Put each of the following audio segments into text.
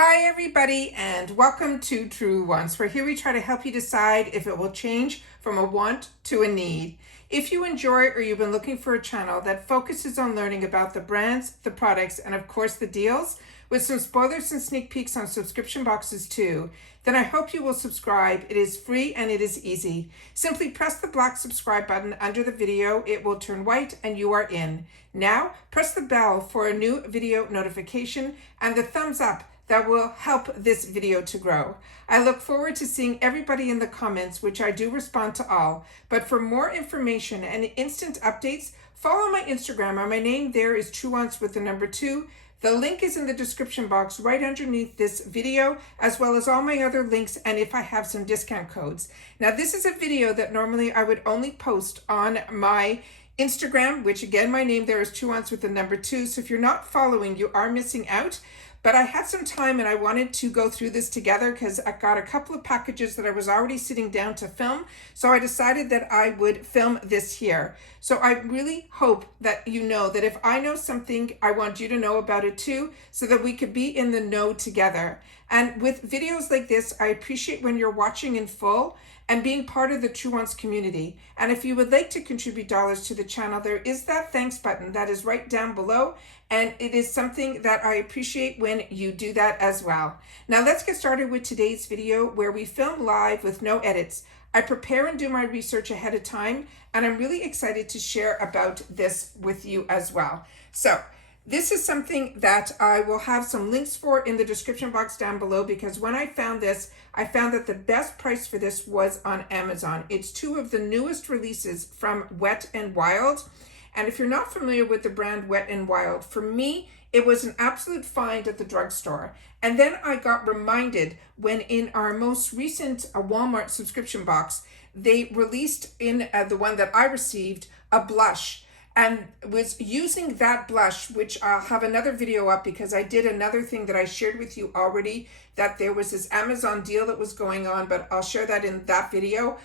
Hi everybody and welcome to Truewants, where here we try to help you decide if it will change from a want to a need. If you enjoy or you've been looking for a channel that focuses on learning about the brands, the products, and of course the deals, with some spoilers and sneak peeks on subscription boxes too, then I hope you will subscribe. It is free and it is easy. Simply press the black subscribe button under the video. It will turn white and you are in. Now press the bell for a new video notification and the thumbs up that will help this video to grow. I look forward to seeing everybody in the comments, which I do respond to all. But for more information and instant updates, follow my Instagram. My name there is Truewants with the number 2. The link is in the description box right underneath this video, as well as all my other links and if I have some discount codes. Now, this is a video that normally I would only post on my Instagram, which again, my name there is Truewants with the number 2. So if you're not following, you are missing out. But I had some time and I wanted to go through this together because I got a couple of packages that I was already sitting down to film. So I decided that I would film this here. So I really hope that you know that if I know something, I want you to know about it too, so that we could be in the know together. And with videos like this, I appreciate when you're watching in full and being part of the Truewants community. And if you would like to contribute dollars to the channel, there is that thanks button that is right down below. And it is something that I appreciate when you do that as well. Now let's get started with today's video where we film live with no edits. I prepare and do my research ahead of time, and I'm really excited to share about this with you as well. So this is something that I will have some links for in the description box down below, because when I found this, I found that the best price for this was on Amazon. It's 2 of the newest releases from Wet n Wild. And if you're not familiar with the brand Wet n Wild, for me, it was an absolute find at the drugstore. And then I got reminded when in our most recent Walmart subscription box, they released in the one that I received, a blush. And was using that blush, which I'll have another video up because I did another thing that I shared with you already, that there was this Amazon deal that was going on, but I'll share that in that video.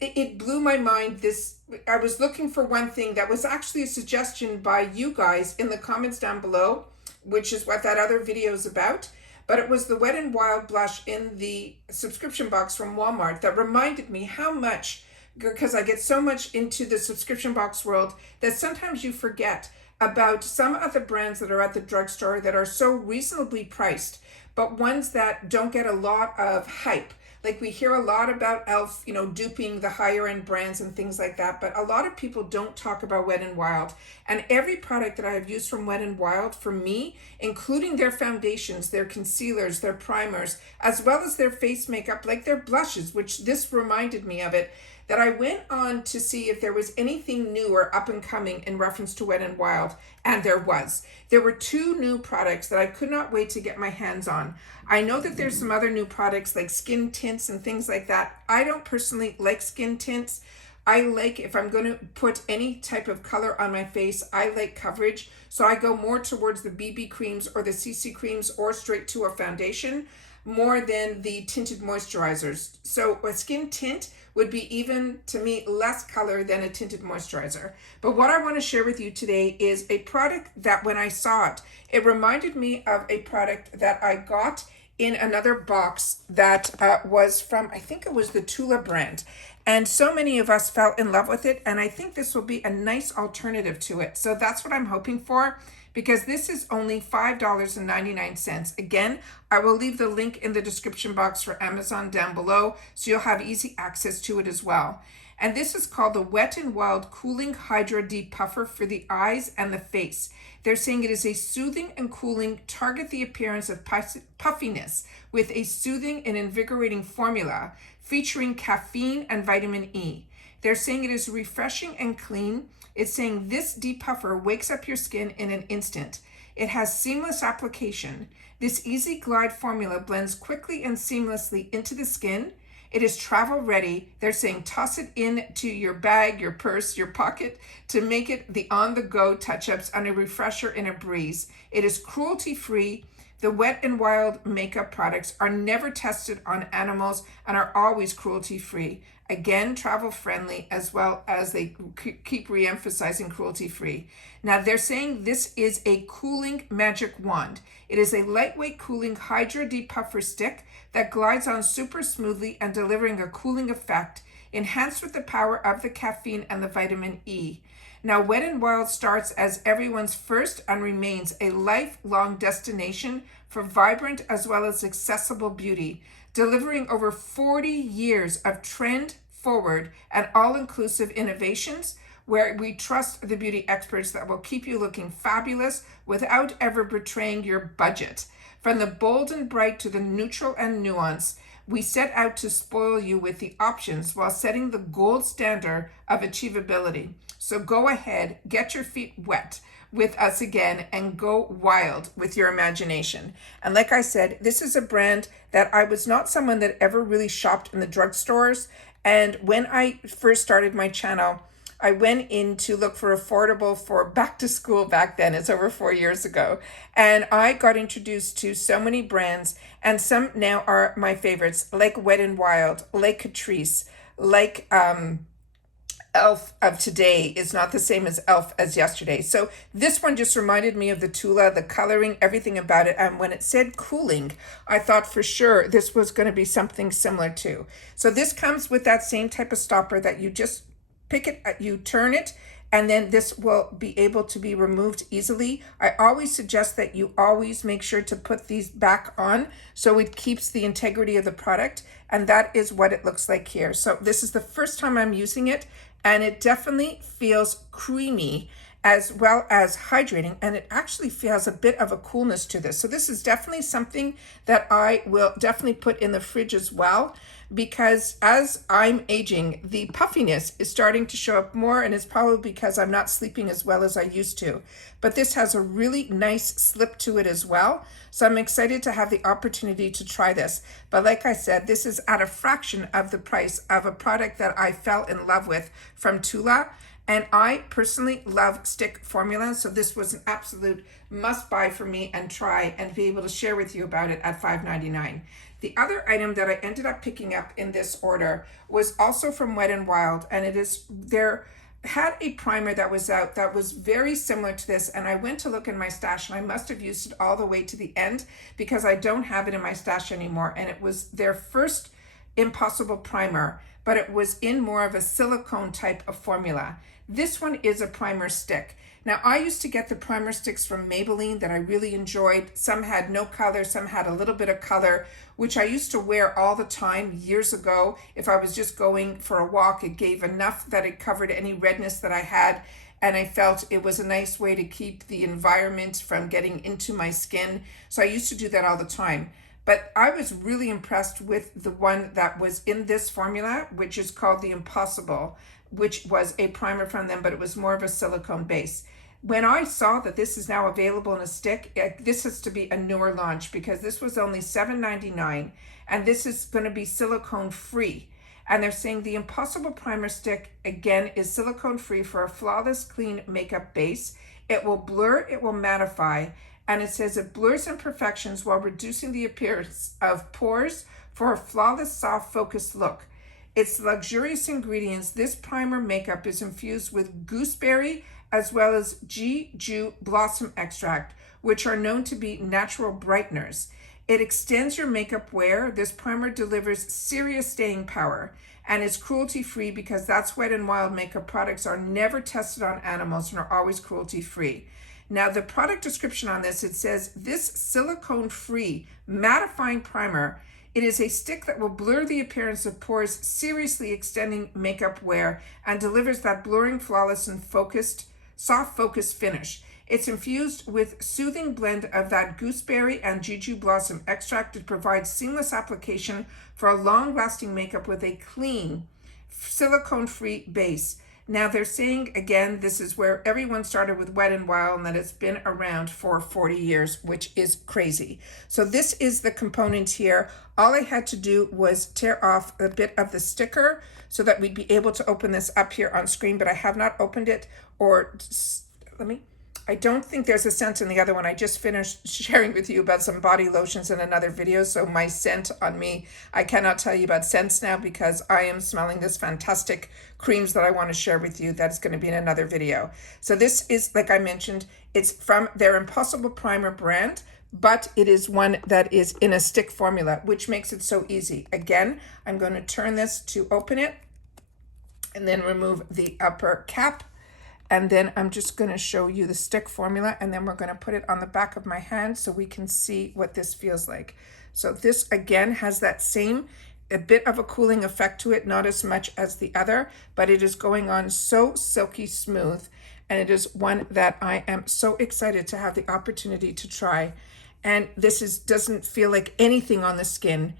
It blew my mind. I was looking for one thing that was actually a suggestion by you guys in the comments down below, which is what that other video is about. But it was the Wet n Wild blush in the subscription box from Walmart that reminded me how much, because I get so much into the subscription box world, that sometimes you forget about some of the brands that are at the drugstore that are so reasonably priced, but ones that don't get a lot of hype. Like we hear a lot about e.l.f., duping the higher end brands and things like that, but a lot of people don't talk about Wet n Wild. And every product that I have used from Wet n Wild, for me, including their foundations, their concealers, their primers, as well as their face makeup, like their blushes, which this reminded me of it, that I went on to see if there was anything new or up and coming in reference to Wet n Wild, and there was. There were 2 new products that I could not wait to get my hands on. I know that there's some other new products like skin tints and things like that. I don't personally like skin tints. I like, if I'm going to put any type of color on my face, I like coverage. So I go more towards the BB creams or the CC creams or straight to a foundation more than the tinted moisturizers. So a skin tint would be, even to me, less color than a tinted moisturizer. But what I want to share with you today is a product that when I saw it, it reminded me of a product that I got in another box that was from, I think it was the Tula brand. And so many of us fell in love with it. And I think this will be a nice alternative to it. So that's what I'm hoping for, because this is only $5.99. Again, I will leave the link in the description box for Amazon down below, so you'll have easy access to it as well. And this is called the Wet n Wild Cooling Hydra Deep Puffer for the eyes and the face. They're saying it is a soothing and cooling, target the appearance of puffiness with a soothing and invigorating formula featuring caffeine and vitamin E. They're saying it is refreshing and clean. It's saying this deep puffer wakes up your skin in an instant. It has seamless application. This easy glide formula blends quickly and seamlessly into the skin. It is travel ready. They're saying toss it into your bag, your purse, your pocket to make it the on-the-go touch-ups and a refresher in a breeze. It is cruelty-free, The Wet n Wild makeup products are never tested on animals and are always cruelty-free. Again, travel friendly, as well as they keep re-emphasizing cruelty free. Now they're saying this is a cooling magic wand. It is a lightweight cooling Hydra depuffer stick that glides on super smoothly and delivering a cooling effect, enhanced with the power of the caffeine and the vitamin E. Now, Wet n Wild starts as everyone's first and remains a lifelong destination for vibrant as well as accessible beauty, delivering over 40 years of trend-forward and all-inclusive innovations where we trust the beauty experts that will keep you looking fabulous without ever betraying your budget. From the bold and bright to the neutral and nuanced, we set out to spoil you with the options while setting the gold standard of achievability. So go ahead, get your feet wet with us again and go wild with your imagination. And like I said, this is a brand that I was not someone that ever really shopped in the drugstores. And when I first started my channel, I went in to look for affordable for back to school back then. It's over 4 years ago. And I got introduced to so many brands, and some now are my favorites, like Wet n Wild, like Catrice, like Elf of today is not the same as Elf as yesterday. So this one just reminded me of the Tula, the coloring, everything about it. And when it said cooling, I thought for sure this was going to be something similar too. So this comes with that same type of stopper that you just pick it, you turn it, and then this will be able to be removed easily. I always suggest that you always make sure to put these back on so it keeps the integrity of the product. And that is what it looks like here. So this is the first time I'm using it, and it definitely feels creamy as well as hydrating, and it actually has a bit of a coolness to this. So this is definitely something that I will definitely put in the fridge as well, because as I'm aging, the puffiness is starting to show up more, and it's probably because I'm not sleeping as well as I used to. But this has a really nice slip to it as well. So I'm excited to have the opportunity to try this. But like I said, this is at a fraction of the price of a product that I fell in love with from Tula. And I personally love stick formula, so this was an absolute must buy for me and try and be able to share with you about it at $5.99. The other item that I ended up picking up in this order was also from Wet n Wild, and it is there had a primer that was out that was very similar to this, and I went to look in my stash, and I must have used it all the way to the end because I don't have it in my stash anymore. And it was their first Impossible primer, but it was in more of a silicone type of formula. This one is a primer stick. Now, I used to get the primer sticks from Maybelline that I really enjoyed. Some had no color, some had a little bit of color, which I used to wear all the time years ago. If I was just going for a walk, it gave enough that it covered any redness that I had, and I felt it was a nice way to keep the environment from getting into my skin. So I used to do that all the time. But I was really impressed with the one that was in this formula, which is called the Impossible, which was a primer from them, but it was more of a silicone base. When I saw that this is now available in a stick, this has to be a newer launch because this was only $7.99, and this is going to be silicone free. And they're saying the Impossible primer stick, again, is silicone free for a flawless, clean makeup base. It will blur, it will mattify, and it says it blurs imperfections while reducing the appearance of pores for a flawless, soft, focused look. Its luxurious ingredients, this primer makeup is infused with gooseberry as well as Jeju blossom extract, which are known to be natural brighteners. It extends your makeup wear. This primer delivers serious staying power and is cruelty-free because that's Wet n Wild makeup products are never tested on animals and are always cruelty-free. Now, the product description on this, it says, this silicone-free mattifying primer, it is a stick that will blur the appearance of pores, seriously extending makeup wear, and delivers that blurring, flawless, and focused, soft focused finish. It's infused with soothing blend of that gooseberry and Jeju blossom extract to provide seamless application for a long-lasting makeup with a clean, silicone-free base. Now they're saying, again, this is where everyone started with Wet n Wild and that it's been around for 40 years, which is crazy. So this is the component here. All I had to do was tear off a bit of the sticker so that we'd be able to open this up here on screen, but I have not opened it, or let me I don't think there's a scent in the other one. I just finished sharing with you about some body lotions in another video. So my scent on me, I cannot tell you about scents now because I am smelling this fantastic creams that I want to share with you. That's going to be in another video. So this is, like I mentioned, it's from their Impossible Primer brand, but it is one that is in a stick formula, which makes it so easy. Again, I'm going to turn this to open it and then remove the upper cap. And then I'm just going to show you the stick formula, and then we're going to put it on the back of my hand so we can see what this feels like. So this again has that same, a bit of a cooling effect to it, not as much as the other, but it is going on so silky smooth. And it is one that I am so excited to have the opportunity to try. And this doesn't feel like anything on the skin.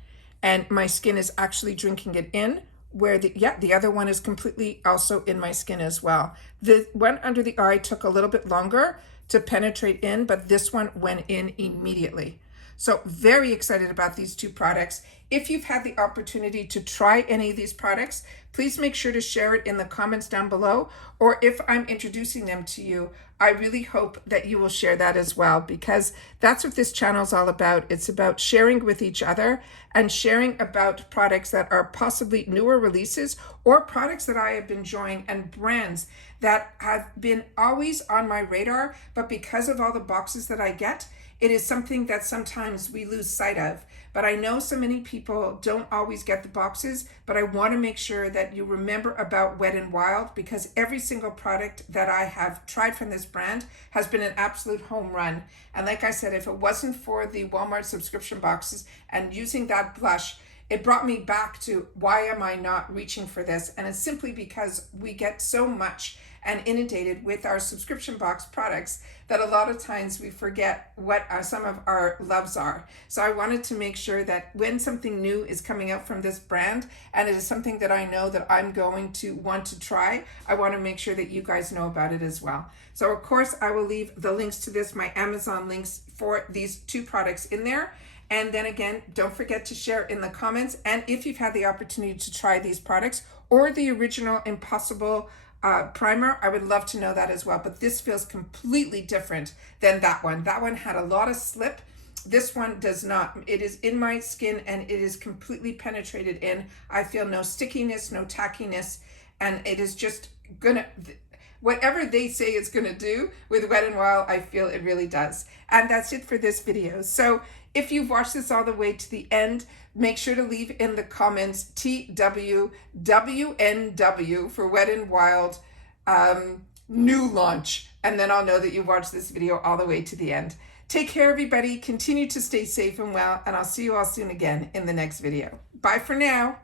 And my skin is actually drinking it in, where the other one is completely also in my skin as well. The one under the eye took a little bit longer to penetrate in, but this one went in immediately. So very excited about these two products. If you've had the opportunity to try any of these products, please make sure to share it in the comments down below, or if I'm introducing them to you, I really hope that you will share that as well, because that's what this channel is all about. It's about sharing with each other and sharing about products that are possibly newer releases or products that I have been enjoying and brands that have been always on my radar, but because of all the boxes that I get, it is something that sometimes we lose sight of. But I know so many people don't always get the boxes, but I want to make sure that you remember about Wet n Wild, because every single product that I have tried from this brand has been an absolute home run. And like I said, if it wasn't for the Walmart subscription boxes and using that blush, it brought me back to why am I not reaching for this? And it's simply because we get so much and inundated with our subscription box products that a lot of times we forget what some of our loves are. So I wanted to make sure that when something new is coming out from this brand, and it is something that I know that I'm going to want to try, I want to make sure that you guys know about it as well. So of course I will leave the links to this, my Amazon links for these two products in there. And then again, don't forget to share in the comments. And if you've had the opportunity to try these products or the original Impossible primer, I would love to know that as well. But this feels completely different than that one. That one had a lot of slip. This one does not. It is in my skin and it is completely penetrated in. I feel no stickiness, no tackiness, and it is just gonna, whatever they say it's gonna do with Wet n Wild, I feel it really does. And that's it for this video. So if you've watched this all the way to the end, make sure to leave in the comments TWWNW for Wet n Wild new launch, and then I'll know that you've watched this video all the way to the end. Take care, everybody. Continue to stay safe and well, and I'll see you all soon again in the next video. Bye for now.